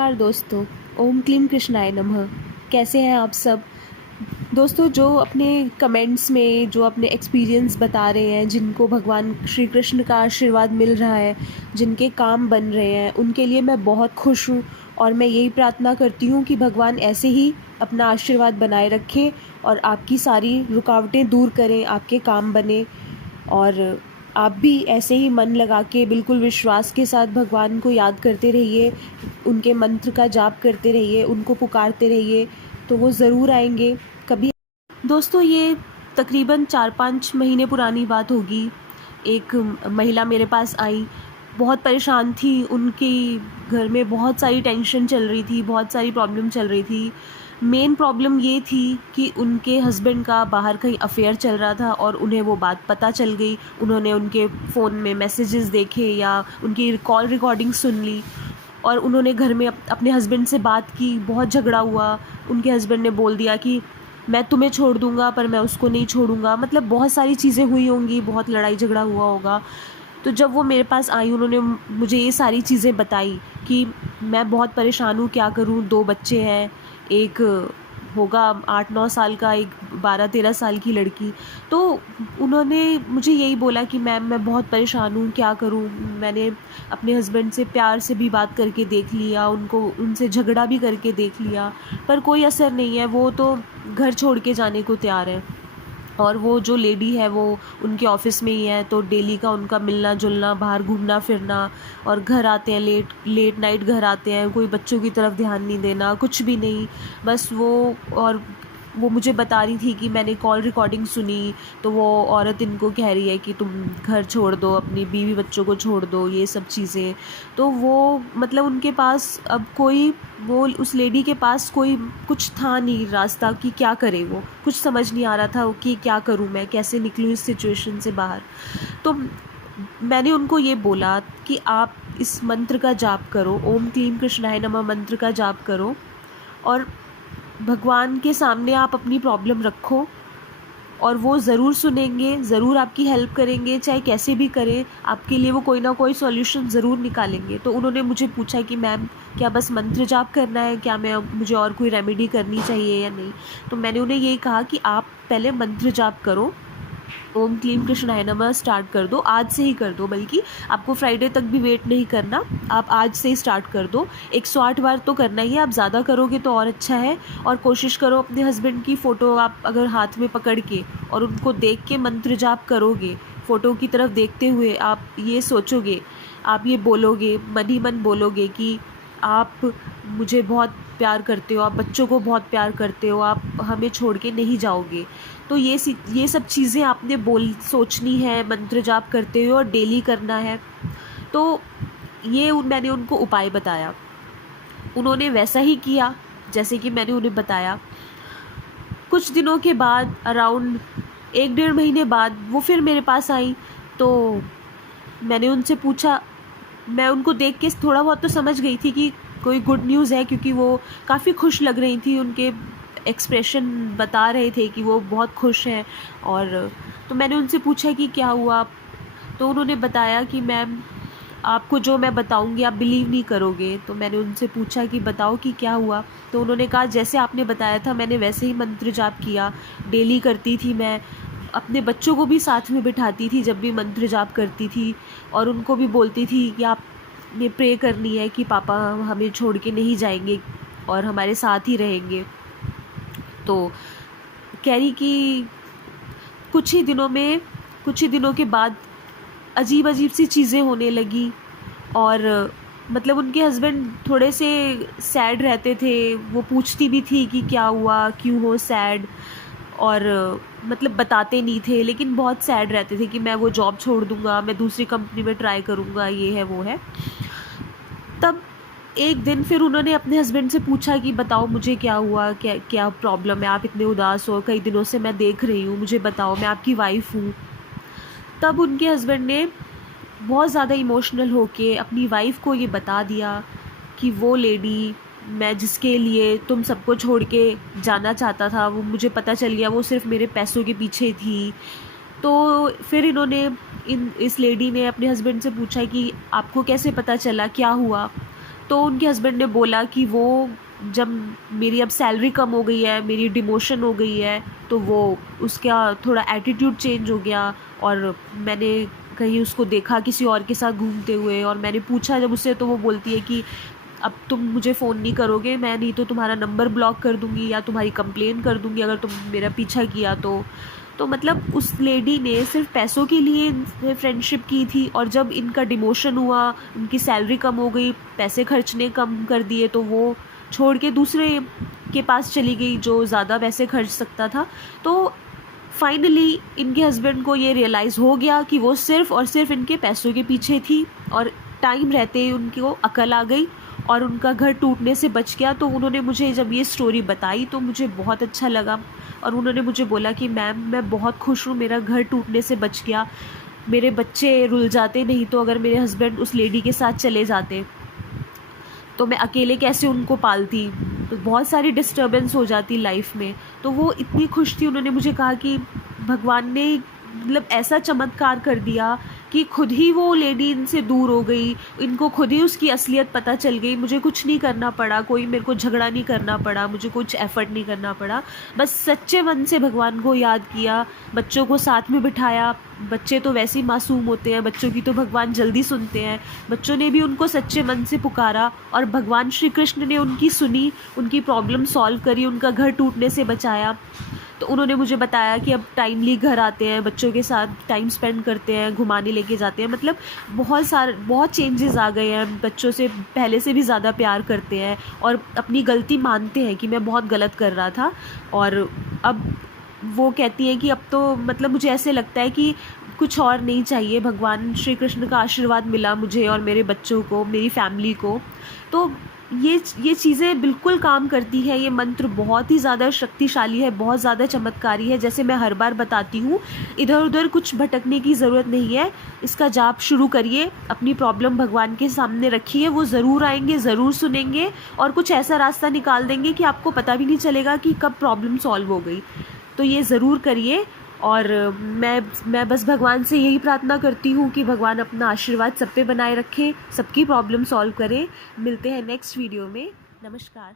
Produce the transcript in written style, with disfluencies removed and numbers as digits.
नमस्कार दोस्तों। ओम क्लीम कृष्णाय नमः। कैसे हैं आप सब दोस्तों? जो अपने कमेंट्स में जो अपने एक्सपीरियंस बता रहे हैं, जिनको भगवान श्री कृष्ण का आशीर्वाद मिल रहा है, जिनके काम बन रहे हैं, उनके लिए मैं बहुत खुश हूँ। और मैं यही प्रार्थना करती हूँ कि भगवान ऐसे ही अपना आशीर्वाद बनाए रखें और आपकी सारी रुकावटें दूर करें, आपके काम बने। और आप भी ऐसे ही मन लगा के बिल्कुल विश्वास के साथ भगवान को याद करते रहिए, उनके मंत्र का जाप करते रहिए, उनको पुकारते रहिए, तो वो ज़रूर आएंगे कभी। दोस्तों, ये तकरीबन 4-5 महीने पुरानी बात होगी। एक महिला मेरे पास आई, बहुत परेशान थी। उनकी घर में बहुत सारी टेंशन चल रही थी, बहुत सारी प्रॉब्लम चल रही थी। मेन प्रॉब्लम ये थी कि उनके हस्बैंड का बाहर कहीं अफेयर चल रहा था और उन्हें वो बात पता चल गई। उन्होंने उनके फ़ोन में मैसेजेस देखे या उनकी कॉल रिकॉर्डिंग सुन ली और उन्होंने घर में अपने हस्बैंड से बात की। बहुत झगड़ा हुआ। उनके हस्बैंड ने बोल दिया कि मैं तुम्हें छोड़ दूंगा पर मैं उसको नहीं छोड़ूंगा। मतलब बहुत सारी चीज़ें हुई होंगी, बहुत लड़ाई झगड़ा हुआ होगा। तो जब वो मेरे पास आई, उन्होंने मुझे ये सारी चीज़ें बताई कि मैं बहुत परेशान हूँ, क्या करूँ। 2 बच्चे हैं, एक होगा 8-9 साल का, एक 12-13 साल की लड़की। तो उन्होंने मुझे यही बोला कि मैम मैं बहुत परेशान हूँ, क्या करूँ। मैंने अपने हस्बैंड से प्यार से भी बात करके देख लिया, उनसे झगड़ा भी करके देख लिया, पर कोई असर नहीं है। वो तो घर छोड़ के जाने को तैयार है। और वो जो लेडी है वो उनके ऑफिस में ही है, तो डेली का उनका मिलना जुलना, बाहर घूमना फिरना, और घर आते हैं लेट लेट नाइट घर आते हैं। कोई बच्चों की तरफ ध्यान नहीं देना, कुछ भी नहीं, बस वो। और वो मुझे बता रही थी कि मैंने कॉल रिकॉर्डिंग सुनी, तो वो औरत इनको कह रही है कि तुम घर छोड़ दो, अपनी बीवी बच्चों को छोड़ दो, ये सब चीज़ें। तो वो मतलब उनके पास अब कोई, वो उस लेडी के पास कोई कुछ था नहीं रास्ता कि क्या करे। वो कुछ समझ नहीं आ रहा था कि क्या करूं मैं, कैसे निकलूं इस सिचुएशन से बाहर। तो मैंने उनको ये बोला कि आप इस मंत्र का जाप करो, ओम क्लीम कृष्णाय नमः मंत्र का जाप करो, और भगवान के सामने आप अपनी प्रॉब्लम रखो और वो ज़रूर सुनेंगे, ज़रूर आपकी हेल्प करेंगे। चाहे कैसे भी करें, आपके लिए वो कोई ना कोई सॉल्यूशन ज़रूर निकालेंगे। तो उन्होंने मुझे पूछा कि मैम क्या बस मंत्र जाप करना है, क्या मुझे और कोई रेमेडी करनी चाहिए या नहीं। तो मैंने उन्हें यही कहा कि आप पहले मंत्र जाप करो, ओम क्लीम कृष्णाय नमः स्टार्ट कर दो, आज से ही कर दो। बल्कि आपको फ्राइडे तक भी वेट नहीं करना, आप आज से ही स्टार्ट कर दो। 108 बार तो करना ही है, आप ज़्यादा करोगे तो और अच्छा है। और कोशिश करो अपने हस्बैंड की फ़ोटो आप अगर हाथ में पकड़ के और उनको देख के मंत्र जाप करोगे, फ़ोटो की तरफ देखते हुए आप ये सोचोगे, आप ये बोलोगे, मन ही मन बोलोगे कि आप मुझे बहुत प्यार करते हो, आप बच्चों को बहुत प्यार करते हो, आप हमें छोड़ के नहीं जाओगे। तो ये सब चीज़ें आपने सोचनी है मंत्र जाप करते हुए, और डेली करना है। तो ये मैंने उनको उपाय बताया, उन्होंने वैसा ही किया जैसे कि मैंने उन्हें बताया। कुछ दिनों के बाद, अराउंड 1-1.5 महीने बाद, वो फिर मेरे पास आई। तो मैंने उनसे पूछा, मैं उनको देख के थोड़ा बहुत तो समझ गई थी कि कोई गुड न्यूज़ है, क्योंकि वो काफ़ी खुश लग रही थी, उनके एक्सप्रेशन बता रहे थे कि वो बहुत खुश हैं। और तो मैंने उनसे पूछा कि क्या हुआ। तो उन्होंने बताया कि मैम आपको जो मैं बताऊंगी आप बिलीव नहीं करोगे। तो मैंने उनसे पूछा कि बताओ कि क्या हुआ। तो उन्होंने कहा जैसे आपने बताया था मैंने वैसे ही मंत्र जाप किया, डेली करती थी। मैं अपने बच्चों को भी साथ में बिठाती थी जब भी मंत्र जाप करती थी, और उनको भी बोलती थी कि आपने प्रे करनी है कि पापा हमें छोड़ के नहीं जाएंगे और हमारे साथ ही रहेंगे। तो कह रही कि कुछ ही दिनों के बाद अजीब अजीब सी चीज़ें होने लगी। और मतलब उनके हस्बैंड थोड़े से सैड रहते थे। वो पूछती भी थी कि क्या हुआ, क्यों हो सैड, और मतलब बताते नहीं थे, लेकिन बहुत सैड रहते थे कि मैं वो जॉब छोड़ दूंगा, मैं दूसरी कंपनी में ट्राई करूंगा, ये है वो है। तब एक दिन फिर उन्होंने अपने हस्बैंड से पूछा कि बताओ मुझे क्या हुआ, क्या क्या प्रॉब्लम है, आप इतने उदास हो, कई दिनों से मैं देख रही हूँ, मुझे बताओ, मैं आपकी वाइफ हूँ। तब उनके हस्बैंड ने बहुत ज़्यादा इमोशनल होके अपनी वाइफ को ये बता दिया कि वो लेडी, मैं जिसके लिए तुम सबको छोड़ के जाना चाहता था, वो मुझे पता चल गया वो सिर्फ मेरे पैसों के पीछे थी। तो फिर इस लेडी ने अपने हस्बैंड से पूछा कि आपको कैसे पता चला, क्या हुआ। तो उनके हस्बैंड ने बोला कि वो जब मेरी अब सैलरी कम हो गई है, मेरी डिमोशन हो गई है, तो वो उसका थोड़ा एटीट्यूड चेंज हो गया। और मैंने कहीं उसको देखा किसी और के साथ घूमते हुए, और मैंने पूछा जब उससे, तो वो बोलती है कि अब तुम मुझे फ़ोन नहीं करोगे, मैं नहीं तो तुम्हारा नंबर ब्लॉक कर दूँगी या तुम्हारी कंप्लेन कर दूँगी अगर तुम मेरा पीछा किया तो मतलब उस लेडी ने सिर्फ पैसों के लिए इनसे फ्रेंडशिप की थी, और जब इनका डिमोशन हुआ, उनकी सैलरी कम हो गई, पैसे खर्चने कम कर दिए, तो वो छोड़ के दूसरे के पास चली गई जो ज़्यादा पैसे खर्च सकता था। तो फाइनली इनके हस्बैंड को ये रियलाइज़ हो गया कि वो सिर्फ़ और सिर्फ इनके पैसों के पीछे थी, और टाइम रहते ही उनको अकल आ गई और उनका घर टूटने से बच गया। तो उन्होंने मुझे जब ये स्टोरी बताई तो मुझे बहुत अच्छा लगा, और उन्होंने मुझे बोला कि मैम मैं बहुत खुश हूँ, मेरा घर टूटने से बच गया, मेरे बच्चे रुल जाते, नहीं तो अगर मेरे हस्बैंड उस लेडी के साथ चले जाते तो मैं अकेले कैसे उनको पालती, तो बहुत सारी डिस्टर्बेंस हो जाती लाइफ में। तो वो इतनी खुश थी, उन्होंने मुझे कहा कि भगवान ने मतलब ऐसा चमत्कार कर दिया कि खुद ही वो लेडी इनसे दूर हो गई, इनको खुद ही उसकी असलियत पता चल गई। मुझे कुछ नहीं करना पड़ा, कोई मेरे को झगड़ा नहीं करना पड़ा, मुझे कुछ एफ़र्ट नहीं करना पड़ा, बस सच्चे मन से भगवान को याद किया, बच्चों को साथ में बिठाया। बच्चे तो वैसे ही मासूम होते हैं, बच्चों की तो भगवान जल्दी सुनते हैं। बच्चों ने भी उनको सच्चे मन से पुकारा और भगवान श्री कृष्ण ने उनकी सुनी, उनकी प्रॉब्लम सॉल्व करी, उनका घर टूटने से बचाया। तो उन्होंने मुझे बताया कि अब टाइमली घर आते हैं, बच्चों के साथ टाइम स्पेंड करते हैं, घुमाने लेके जाते हैं, मतलब बहुत चेंजेस आ गए हैं, बच्चों से पहले से भी ज़्यादा प्यार करते हैं और अपनी गलती मानते हैं कि मैं बहुत गलत कर रहा था। और अब वो कहती हैं कि अब तो मतलब मुझे ऐसे लगता है कि कुछ और नहीं चाहिए, भगवान श्री कृष्ण का आशीर्वाद मिला मुझे और मेरे बच्चों को, मेरी फैमिली को। तो ये चीज़ें बिल्कुल काम करती है, ये मंत्र बहुत ही ज़्यादा शक्तिशाली है, बहुत ज़्यादा चमत्कारी है। जैसे मैं हर बार बताती हूँ, इधर उधर कुछ भटकने की ज़रूरत नहीं है, इसका जाप शुरू करिए, अपनी प्रॉब्लम भगवान के सामने रखिए, वो ज़रूर आएंगे, ज़रूर सुनेंगे और कुछ ऐसा रास्ता निकाल देंगे कि आपको पता भी नहीं चलेगा कि कब प्रॉब्लम सॉल्व हो गई। तो ये ज़रूर करिए। और मैं बस भगवान से यही प्रार्थना करती हूँ कि भगवान अपना आशीर्वाद सब पे बनाए रखें, सबकी प्रॉब्लम सॉल्व करें। मिलते हैं नेक्स्ट वीडियो में। नमस्कार।